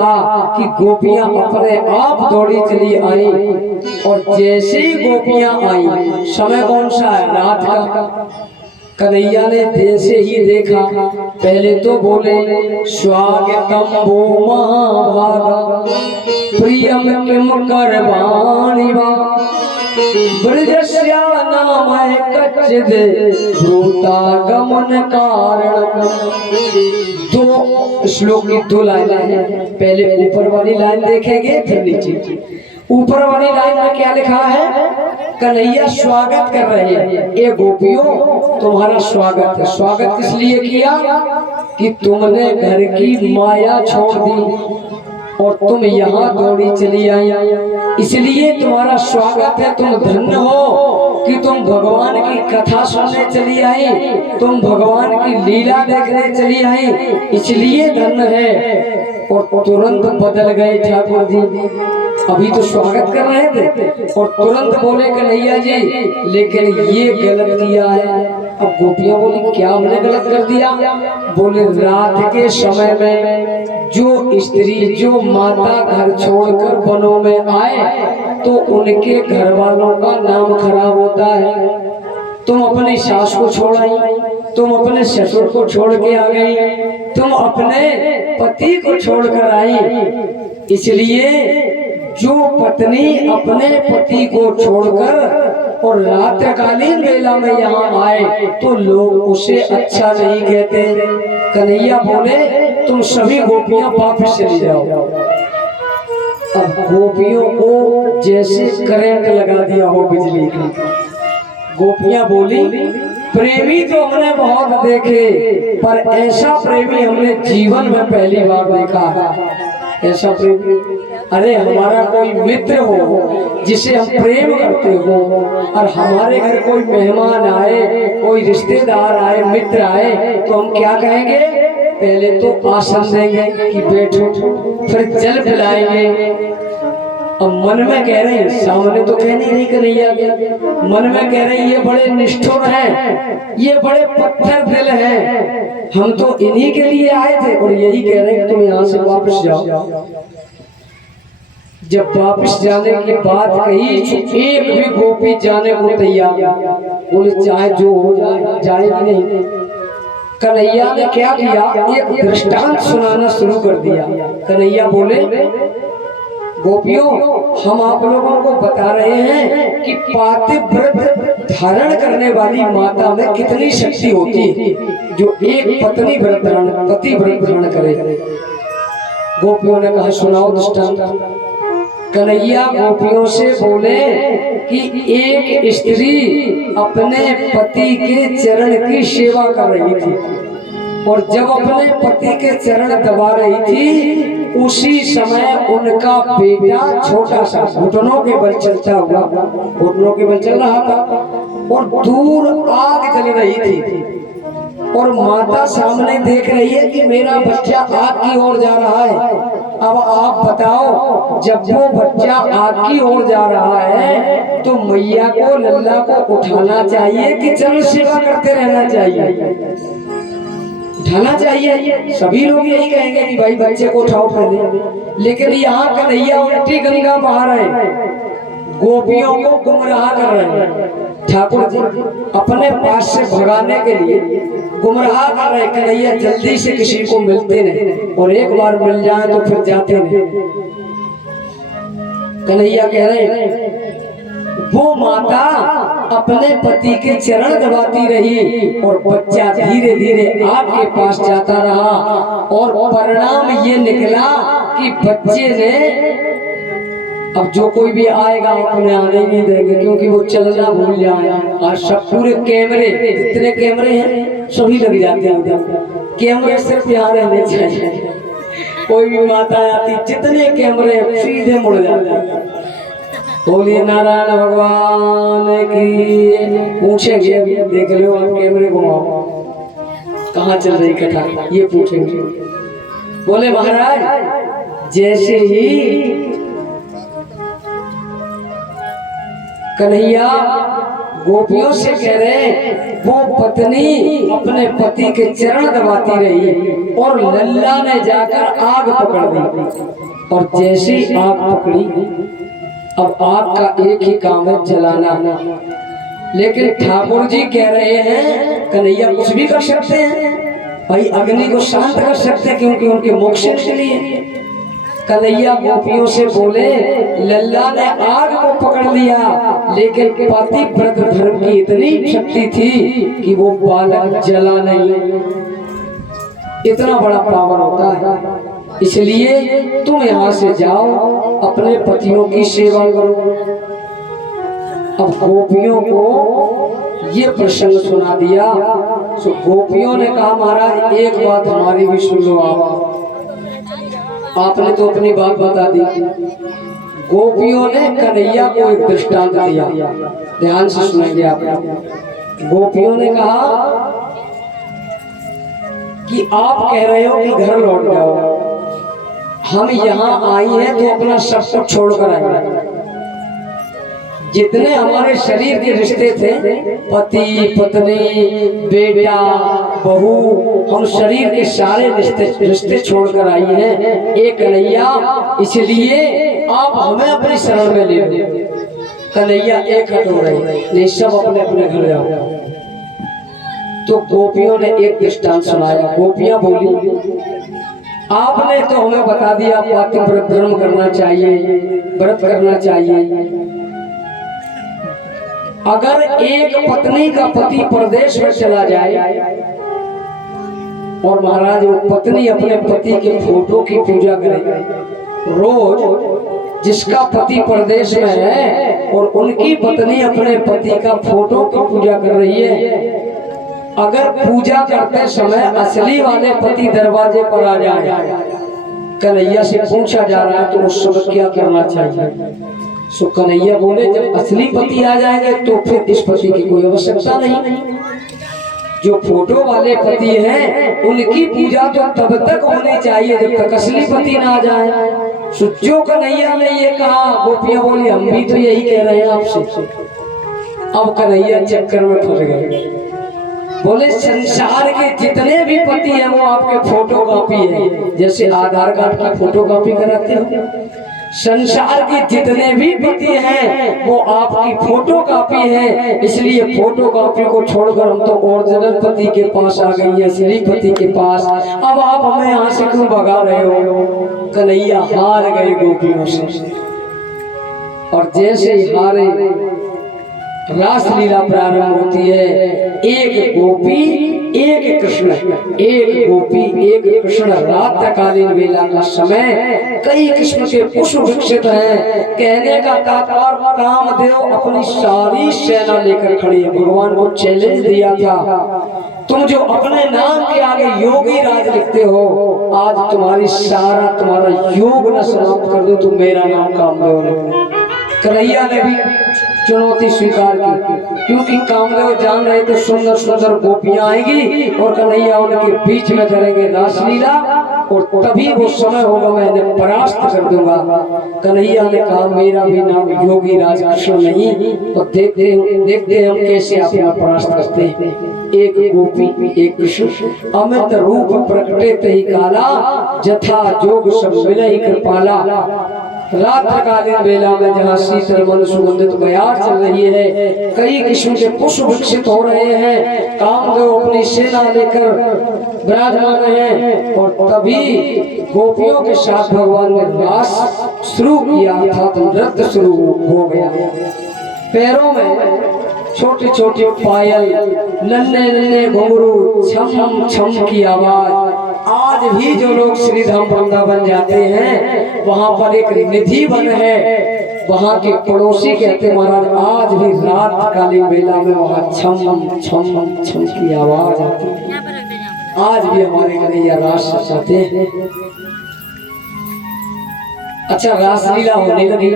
कि गोपियां अपने आप दौड़ी चली आई। और जैसे ही गोपियां आई, समय कौन सा है? रात का। कन्हैया ने जैसे ही देखा, पहले तो बोले स्वागतम वो महाभागा प्रियम किम करवाणि वा ब्रजस्या नाम कच्चिद भूतागमन कारण। दो श्लोक की दो लाइन है, पहले ऊपर वाली लाइन देखेंगे फिर नीचे। ऊपर वाली लाइन में क्या लिखा है? कन्हैया स्वागत कर रहे हैं, ए गोपियों तुम्हारा स्वागत है। स्वागत किस लिए किया? कि तुमने घर की माया छोड़ दी और तुम यहाँ दौड़ी चली आई, इसलिए तुम्हारा स्वागत है। तुम धन्य हो कि तुम भगवान की कथा सुनने चली आई, तुम भगवान की लीला देखने चली आई, इसलिए धन्य है। और तुरंत बदल गए ठाकुर जी। अभी तो स्वागत कर रहे थे और तुरंत बोले कन्हैया जी लेकिन ये गलत किया है। अब गोपियां बोली क्या हमने गलत कर दिया? बोले रात के समय में जो स्त्री जो माता घर छोड़कर वनों में आए तो उनके घर वालों का नाम खराब होता है। तुम अपनी सास को छोड़ आई, तुम अपने ससुर को छोड़ के आ गई, तुम अपने पति को छोड़कर आई, इसलिए जो पत्नी अपने पति को छोड़कर और रात्रिकालीन वेला में यहाँ आए तो लोग उसे अच्छा नहीं कहते। कन्हैया बोले तुम सभी गोपियां वापस चली जाओ। अब गोपियों को जैसे करंट लगा दिया हो बिजली का। गोपियां बोली प्रेमी तो हमने बहुत देखे पर ऐसा प्रेमी हमने जीवन में पहली बार देखा है। ऐसा प्रेमी, अरे हमारा कोई मित्र हो जिसे हम प्रेम करते हो और हमारे घर कोई मेहमान आए, कोई रिश्तेदार आए, मित्र आए तो हम क्या कहेंगे? पहले तो आसन देंगे कि बैठो, फिर जल पिलाएंगे। अब मन में कह रहे हैं, सामने तो कहने नहीं कन्हैया गया, मन में कह रहे हैं ये बड़े निष्ठुर हैं, ये बड़े पत्थर दिल हैं, हम तो इन्हीं के लिए आए थे और यही कह रहे हैं तुम यहाँ से वापस जाओ। जब वापस जाने की बात कही तो एक भी गोपी जाने को तैयार, बोले चाहे जो हो जाए, जाएगी नहीं। कन्हैया ने क्या किया? एक दृष्टांत सुनाना शुरू कर दिया। कन्हैया बोले गोपियों हम आप लोगों को बता रहे हैं कि पातिव्रत धारण करने वाली माता में कितनी शक्ति होती है जो एक पति व्रत धारण करे। गोपियों ने कहा सुनाओ दृष्टांत। कन्हैया गोपियों से बोले कि एक स्त्री अपने पति के चरण की सेवा कर रही थी और जब अपने पति के चरण दबा रही थी उसी समय उनका बेटा छोटा सा घुटनों के बल चलता हुआ, घुटनों के बल चल रहा था और दूर आग जल रही थी और माता सामने देख रही है कि मेरा बच्चा आग की ओर जा रहा है। अब आप बताओ जब वो बच्चा आग की ओर जा रहा है तो मैया को लल्ला को उठाना चाहिए कि चरण सेवा करते रहना चाहिए? उठाना चाहिए। सभी लोग यही कहेंगे कि भाई बच्चे को उठाओ पहले, लेकिन यहाँ कन्हैया उल्टी गंगा बहा रहे हैं, गोपियों को गुमराह कर रहे हैं। ठाकुर जी अपने पास से भगाने के लिए गुमराह कर रहे। कन्हैया जल्दी से किसी को मिलते नहीं और एक बार मिल जाए तो फिर जाते नहीं। कन्हैया कह रहे हैं वो माता अपने पति के चरण दबाती रही और बच्चा धीरे धीरे आपके पास जाता रहा और परिणाम ये निकला कि बच्चे ने, अब जो कोई भी आएगा उन्हें आने नहीं देंगे क्योंकि वो चलना भूल जाए। आज सब पूरे कैमरे, जितने कैमरे हैं सभी लग जाते हैं। कैमरे सिर्फ यहाँ रहने चाहिए। कोई भी माता आती जितने कैमरे सीधे मुड़ जाते हैं। बोलिए नारायण भगवान की। पूछेंगे अभी देख लो आप कैमरे घुमाओ कहाँ चल रही कथा, ये पूछेंगे। बोले महाराज जैसे ही कन्हैया गोपियों से कह रहे हैं वो पत्नी अपने पति के चरण दबाती रही और लल्ला ने जाकर आग पकड़ दी। और जैसे ही आग पकड़ी, अब आग का एक ही काम है जलाना, लेकिन ठाकुर जी कह रहे हैं कन्हैया कुछ भी कर सकते हैं भाई, अग्नि को शांत कर सकते हैं क्योंकि उनके मोक्ष के लिए। कन्हैया गोपियों से बोले लल्ला ने आग को पकड़ लिया, लेकिन पति व्रत धर्म की इतनी शक्ति थी कि वो बालक जला नहीं। इतना बड़ा पावर होता है। इसलिए तुम यहाँ से जाओ, अपने पतियों की सेवा करो। अब गोपियों को ये प्रसंग सुना दिया तो गोपियों ने कहा महाराज एक बात हमारी भी सुन लो आपने तो अपनी बात बता दी। गोपियों ने कन्हैया को एक दृष्टांत दिया, ध्यान से सुनेंगे आप। गोपियों ने कहा कि आप कह रहे हो कि घर लौट जाओ, हम यहाँ आई हैं तो अपना सब कुछ छोड़कर आए। जितने हमारे शरीर के रिश्ते थे, पति पत्नी बेटा बहू, हम शरीर के सारे रिश्ते छोड़कर आई हैं एक कन्हैया, इसलिए आप हमें अपनी शरण में ले लो। कन्हैया एक हट हो रही, सब अपने अपने घर जाओ। तो गोपियों ने एक दृष्टांत सुनाया। गोपियां बोली आपने तो हमें बता दिया पतिव्रत धर्म करना चाहिए, व्रत करना चाहिए। अगर एक पत्नी का पति परदेश में चला जाए और महाराज वो पत्नी अपने पति के फोटो की पूजा करे, रोज जिसका पति परदेश में है और उनकी पत्नी अपने पति का फोटो की पूजा कर रही है, अगर पूजा करते समय असली वाले पति दरवाजे पर आ जाए, कन्हैया से पूछा जा रहा है तो उस समय क्या करना चाहिए? सो कन्हैया बोले जब असली पति आ जाएंगे तो फिर इस पति की कोई आवश्यकता नहीं। जो फोटो वाले पति हैं उनकी पूजा तो तब तक होनी चाहिए जब तक असली पति ना आ जाए। सो जो कन्हैया ने ये कहा, गोपियां बोली हम भी तो यही कह रहे हैं आपसे। अब कन्हैया चक्कर में फंस गए। बोले संसार के जितने भी पति हैं वो आपके फोटो कॉपी है, जैसे आधार कार्ड की फोटो कॉपी कराते हो। संसार के जितने भी पति हैं वो आपकी फोटो कॉपी है, इसलिए फोटो कॉपी को छोड़कर हम तो ओरिजिनल पति के पास आ गई है, असली पति के पास। अब आप हमें यहाँ से क्यों भगा रहे हो? कन्हैया हार गए गोपियों से। और जैसे ही हारे, रासलीला प्रारंभ होती है। एक गोपी एक कृष्ण, एक गोपी एक कृष्ण। रात्रिकालीन वेला का समय, कई किस्म के पुष्प विकसित हैं। कहने का तात्पर्य कामदेव अपनी सारी सेना लेकर खड़ी है। भगवान को चैलेंज दिया था, तुम जो अपने नाम के आगे योगी राज लिखते हो, आज तुम्हारा योग न समाप्त कर दो तो मेरा नाम कामदेव है। कन्हैया ने भी चुनौती स्वीकार की, क्योंकि कामदेव जान रहे थे सुंदर सुंदर गोपियां आएंगी और कन्हैया उनके बीच में करेंगे रासलीला, और तभी वो समय होगा मैं इन्हें परास्त कर दूंगा। कन्हैया ने कहा मेरा भी नाम योगी राज कृष्ण नहीं, तो देखते हम कैसे अपना परास्त करते हैं। एक गोपी एक कृष्ण, अमित रूप प्रकटे तही काला, जथा जोग सब मिलहि कृपाला। रात्रिकालीन वेला में जहाँ शीतल मन सुगंधित बयार चल रही है, कई किस्म के पुष्प विकसित हो रहे हैं, कामदेव अपनी सेना लेकर विराजमान हैं, और तभी गोपियों के साथ भगवान ने रास शुरू किया, अर्थात नृत्य शुरू हो गया। पैरों में छोटी छोटी पायल, नन्हे नन्हे घुंघरू, छम छम की आवाज। आज भी जो लोग श्री धाम वृंदावन जाते हैं, वहाँ पर एक निधि वन है, वहाँ के पड़ोसी कहते महाराज आज भी रात काली वेला में वहाँ छम छम छम की आवाज आती है। आज भी हमारे कन्हैया रास रचाते हैं। अच्छा, रासलीला होने लगी।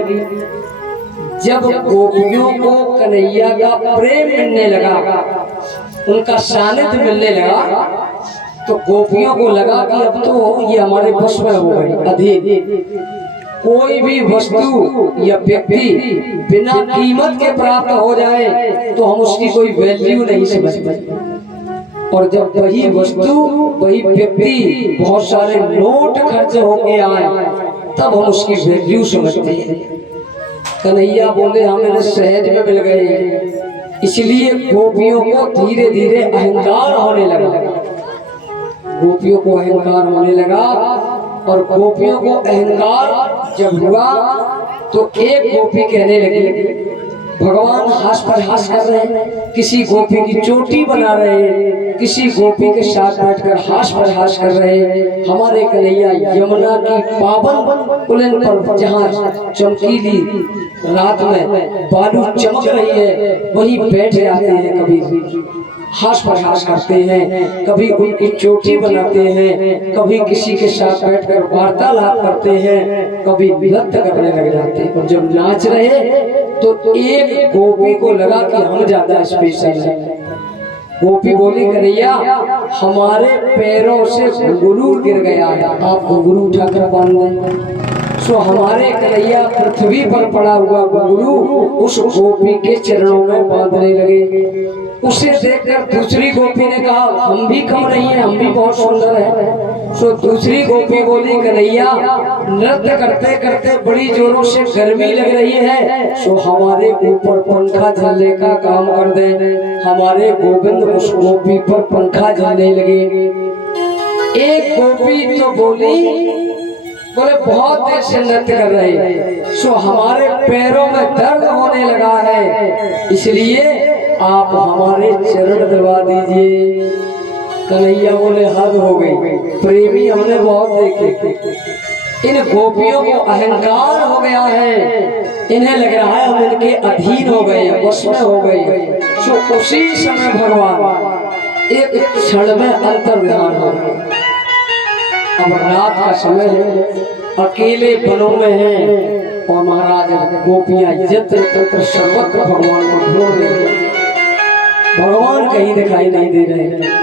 जब गोपियों को कन्हैया का प्रेम मिलने लगा, उनका सानिध्य मिलने लगा, तो गोपियों को लगा कि अब तो ये हमारे बस में हो गई, अधीन। कोई भी वस्तु या व्यक्ति बिना कीमत के प्राप्त हो जाए तो हम उसकी कोई वैल्यू नहीं समझते, और जब वही वस्तु वही व्यक्ति बहुत सारे नोट खर्च होके आए तब हम उसकी वैल्यू समझते हैं। कन्हैया बोले हमें सहज में मिल गए, इसलिए गोपियों को धीरे धीरे अहंकार होने लगा। गोपियों को अहंकार होने लगा, और गोपियों को अहंकार जब हुआ तो एक गोपी कहने लगी भगवान हास पर हास कर रहे हैं, किसी गोपी की चोटी बना रहे हैं, किसी गोपी के साथ बैठकर हास पर हास कर रहे हैं। हमारे कन्हैया यमुना की पावन पुलिन पर जहाँ चमकीली रात में बालू चमक रही है वहीं बैठ जाते हैं, कभी हास पर हास करते हैं, कभी उनकी चोटी बनाते हैं, कभी किसी के साथ बैठकर वार्तालाप करते हैं, कभी नृत्य करने लग जाते हैं। और जब नाच रहे तो एक गोपी को लगा कि हम ज्यादा स्पेशल है। गोपी बोली कन्हैया हमारे पैरों से घुंघरू गिर गया है, आप घुंघरू उठाकर बांध दें। सो हमारे कन्हैया पृथ्वी पर पड़ा हुआ घुंघरू उस गोपी के चरणों में बांधने लगे। उसे देखकर दूसरी गोपी ने कहा हम भी कम नहीं है, हम भी बहुत सुंदर है। सो दूसरी गोपी बोली कन्हैया नृत्य करते करते बड़ी जोरों से गर्मी लग रही है, सो हमारे ऊपर पंखा झलने का काम कर दे। हमारे गोविंद उस गोपी पर पंखा झलने लगे। एक गोपी तो बोले बहुत देर से नृत्य कर रहे हैं, सो हमारे पैरों में दर्द होने लगा है, इसलिए आप हमारे चरण दबा दीजिए। कन्हैया बोले हद हो गई, प्रेमी हमने बहुत देखे, इन गोपियों को अहंकार हो गया है, इन्हें लग रहा है हम इनके अधीन हो गए, वश में हो गए। सो उसी समय भगवान एक क्षण में अंतर्ध्यान हो गए। अब रात का समय है, अकेले वनों में हैं, और महाराज गोपियां यत्र तत्र सर्वत्र भगवान को ढूंढ रहे हैं, भगवान कहीं दिखाई नहीं दे रहे हैं।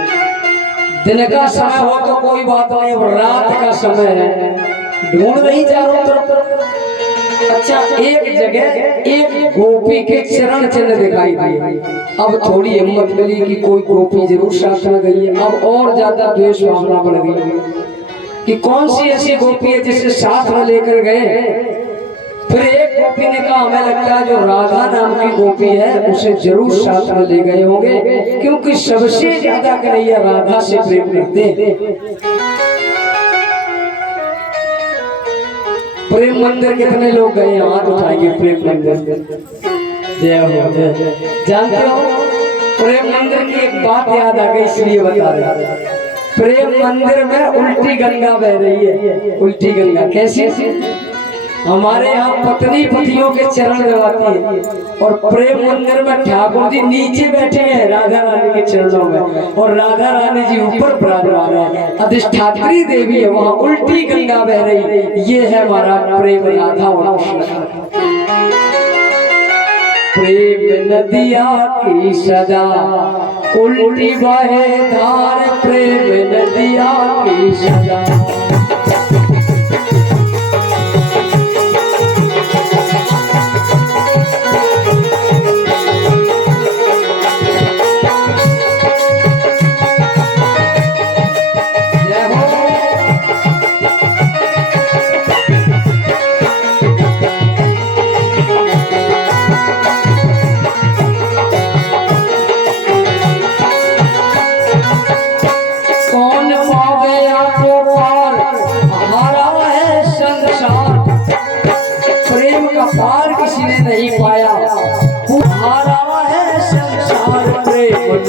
दिन का समय हो तो कोई बात नहीं, अब रात का समय है, ढूंढ रही चारों तरफ। अच्छा एक जगह एक गोपी के चरण चिन्ह दिखाई दिए। अब थोड़ी हिम्मत मिली कि कोई गोपी जरूर साथ में गई है। अब और ज्यादा द्वेष भावना बढ़ गई कि कौन सी ऐसी गोपी है जिसे साथ में लेकर गए। फिर एक गोपी ने कहा हमें लगता है जो राधा नाम की गोपी है उसे जरूर साथ में ले गए होंगे, क्योंकि सबसे ज्यादा कन्हैया राधा से प्रेम करते हैं। प्रेम मंदिर कितने लोग गए हाथ उठाएंगे? प्रेम मंदिर जय हो। जानते हो प्रेम मंदिर की एक बात याद आ गई इसलिए बता रहे। प्रेम मंदिर में उल्टी गंगा बह रही है। उल्टी गंगा कैसे? हमारे यहाँ पत्नी पतियों के चरण दबाती है, और प्रेम मंदिर में ठाकुर जी नीचे बैठे हैं राधा रानी के चरणों में, और राधा रानी जी ऊपर विराजमान है। अधिष्ठात्री देवी है, वहाँ उल्टी गंगा बह रही। ये है हमारा प्रेम राधा और कृष्ण। प्रेम नदिया की सदा उल्टी बहे धार, प्रेम नदिया की सदा। पार किसी ने नहीं पाया, हारा है संसार प्रेम